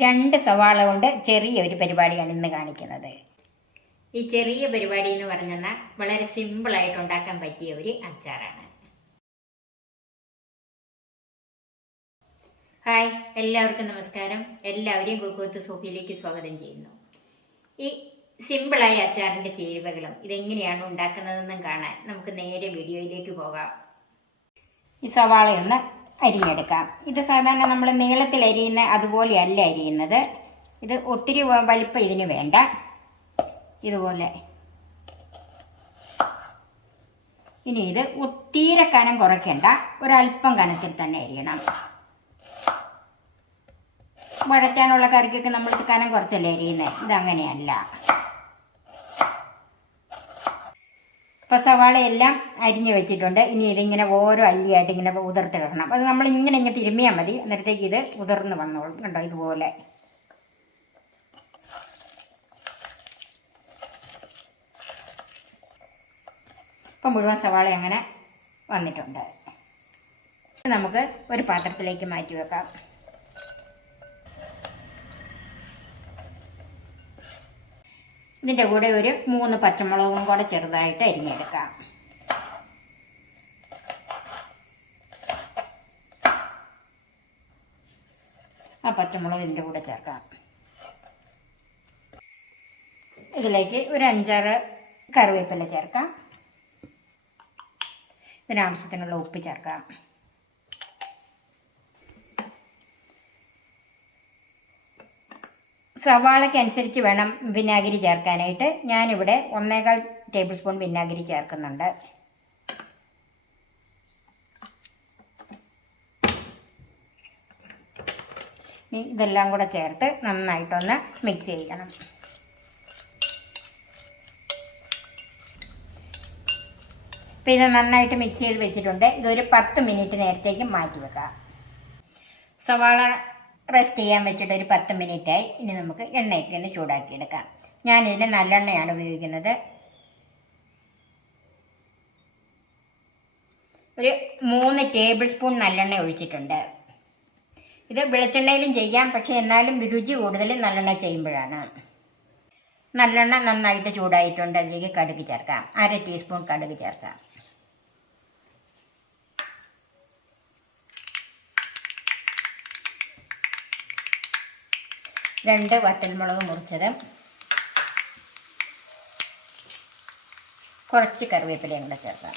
2 സവാള കൊണ്ട് ചെറിയൊരു പരിപാടിയാണ് ഇന്ന് കാണിക്കുന്നത്. ഈ ചെറിയ പരിപാടി എന്ന് പറഞ്ഞാൽ വളരെ സിമ്പിളായിട്ട് ഉണ്ടാക്കാൻ പറ്റിയ ഒരു അച്ചാറാണ്. ഹായ്, എല്ലാവർക്കും നമസ്കാരം. എല്ലാവരെയും കുക്ക് വിത്ത് സോഫിയിലേക്ക് സ്വാഗതം ചെയ്യുന്നു. ഈ സിമ്പിളായ അച്ചാറിൻ്റെ ചേരുവകളും ഇതെങ്ങനെയാണ് ഉണ്ടാക്കുന്നതെന്നും കാണാൻ നമുക്ക് നേരെ വീഡിയോയിലേക്ക് പോകാം. ഈ സവാളയൊന്ന് അരിഞ്ഞെടുക്കാം. ഇത് സാധാരണ നമ്മൾ നീളത്തിൽ അരിയുന്ന അതുപോലെയല്ല അരിയുന്നത്. ഇത് ഒത്തിരി വലിപ്പം ഇതിന് വേണ്ട. ഇതുപോലെ. ഇനി ഇത് ഒത്തിരി കനം കുറയ്ക്കേണ്ട, ഒരല്പം കനത്തിൽ തന്നെ അരിയണം. വഴറ്റാനുള്ള കറിക്കൊക്കെ നമ്മൾക്ക് കനം കുറച്ചല്ലേ അരിയുന്നത്, ഇതങ്ങനെയല്ല. ഇപ്പോൾ സവാളയെല്ലാം അരിഞ്ഞു വെച്ചിട്ടുണ്ട്. ഇനി ഇതിങ്ങനെ ഓരോ അല്ലിയായിട്ട് ഇങ്ങനെ ഉതിർത്തിടണം. അത് നമ്മൾ ഇങ്ങനെ തിരുമ്മിയാൽ മതി. അന്നേരത്തേക്ക് ഇത് ഉതിർന്ന് വന്നോളും. കണ്ടോ, ഇതുപോലെ. ഇപ്പം മുഴുവൻ സവാള അങ്ങനെ വന്നിട്ടുണ്ട്. നമുക്ക് ഒരു പാത്രത്തിലേക്ക് മാറ്റി വെക്കാം. ഇതിൻ്റെ കൂടെ ഒരു 3 പച്ചമുളകും കൂടെ ചെറുതായിട്ട് അരിഞ്ഞെടുക്കാം. ആ പച്ചമുളക് ഇതിൻ്റെ കൂടെ ചേർക്കാം. ഇതിലേക്ക് ഒരു 5-6 കറിവേപ്പില ചേർക്കാം. ഇതിനാവശ്യത്തിനുള്ള ഉപ്പ് ചേർക്കാം. സവാളയ്ക്കനുസരിച്ച് വേണം വിനാഗിരി ചേർക്കാനായിട്ട്. ഞാനിവിടെ 1.25 ടേബിൾ സ്പൂൺ വിനാഗിരി ചേർക്കുന്നുണ്ട്. ഇതെല്ലാം കൂടെ ചേർത്ത് നന്നായിട്ടൊന്ന് മിക്സ് ചെയ്യണം. ഇപ്പം ഇത് നന്നായിട്ട് മിക്സ് ചെയ്ത് വെച്ചിട്ടുണ്ട്. ഇതൊരു 10 മിനിറ്റ് നേരത്തേക്ക് മാറ്റി വെക്കാം. സവാള റെസ്റ്റ് ചെയ്യാൻ വെച്ചിട്ട് ഒരു 10 മിനിറ്റായി. ഇനി നമുക്ക് എണ്ണയൊക്കെ ഒന്ന് ചൂടാക്കിയെടുക്കാം. ഞാനിതിന് നല്ലെണ്ണയാണ് ഉപയോഗിക്കുന്നത്. ഒരു 3 ടേബിൾ സ്പൂൺ നല്ലെണ്ണ ഒഴിച്ചിട്ടുണ്ട്. ഇത് വെളിച്ചെണ്ണയിലും ചെയ്യാം, പക്ഷേ എന്നാലും രുചി കൂടുതൽ നല്ലെണ്ണ ചെയ്യുമ്പോഴാണ്. നല്ലെണ്ണ നന്നായിട്ട് ചൂടായിട്ടുണ്ട്. അതിലേക്ക് കടുക് ചേർക്കാം. 1/2 ടീസ്പൂൺ കടുക് ചേർക്കാം. 2 വറ്റൽമുളക് മുറിച്ചത്, കുറച്ച് കറിവേപ്പിലയും കൂടെ ചേർക്കാം.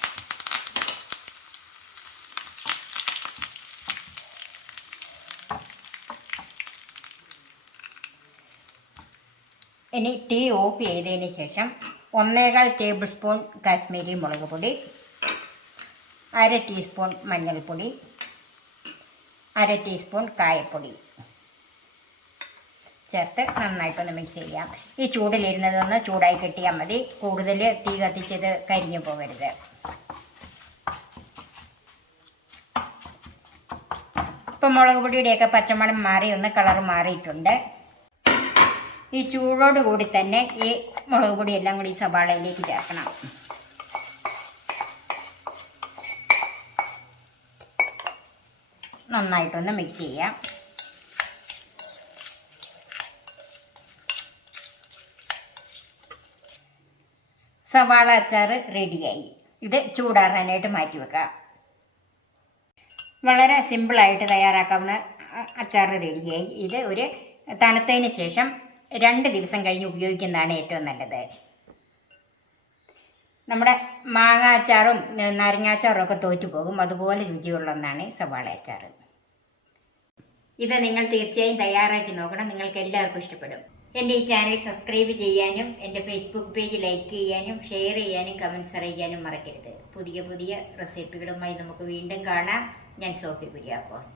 ഇനി തീ ഓഫ് ചെയ്തതിന് ശേഷം 1.25 ടേബിൾ സ്പൂൺ കാശ്മീരി മുളക് പൊടി, 1/2 ടീസ്പൂൺ മഞ്ഞൾപ്പൊടി, 1/2 ടീസ്പൂൺ കായപ്പൊടി ചേർത്ത് നന്നായിട്ടൊന്ന് മിക്സ് ചെയ്യാം. ഈ ചൂടിലിരുന്നതൊന്ന് ചൂടായി കിട്ടിയാൽ മതി. കൂടുതൽ തീ കത്തിച്ചത് കരിഞ്ഞു പോകരുത്. ഇപ്പം മുളക് പൊടിയുടെയൊക്കെ പച്ചമണം മാറി ഒന്ന് കളർ മാറിയിട്ടുണ്ട്. ഈ ചൂടോട് കൂടി തന്നെ ഈ മുളക് പൊടിയെല്ലാം കൂടി സവാളയിലേക്ക് ചേർക്കണം. നന്നായിട്ടൊന്ന് മിക്സ് ചെയ്യാം. സവാള അച്ചാർ റെഡിയായി. ഇത് ചൂടാറാനായിട്ട് മാറ്റി വെക്കാം. വളരെ സിമ്പിളായിട്ട് തയ്യാറാക്കാവുന്ന അച്ചാർ റെഡിയായി. ഇത് ഒരു തണുത്തതിന് ശേഷം 2 ദിവസം കഴിഞ്ഞ് ഉപയോഗിക്കുന്നതാണ് ഏറ്റവും നല്ലത്. നമ്മുടെ മാങ്ങ അച്ചാറും നാരങ്ങാച്ചാറും ഒക്കെ തോറ്റുപോകും. അതുപോലെ രുചിയുള്ള ഒന്നാണ് സവാള അച്ചാർ. ഇത് നിങ്ങൾ തീർച്ചയായും തയ്യാറാക്കി നോക്കണം. നിങ്ങൾക്ക് എല്ലാവർക്കും ഇഷ്ടപ്പെടും. എൻ്റെ ഈ ചാനൽ സബ്സ്ക്രൈബ് ചെയ്യാനും എൻ്റെ ഫേസ്ബുക്ക് പേജ് ലൈക്ക് ചെയ്യാനും ഷെയർ ചെയ്യാനും കമൻറ്റ്സ് അറിയിക്കാനും മറക്കരുത്. പുതിയ റെസിപ്പികളുമായി നമുക്ക് വീണ്ടും കാണാം. ഞാൻ സോഫി കുര്യാക്കോസ്.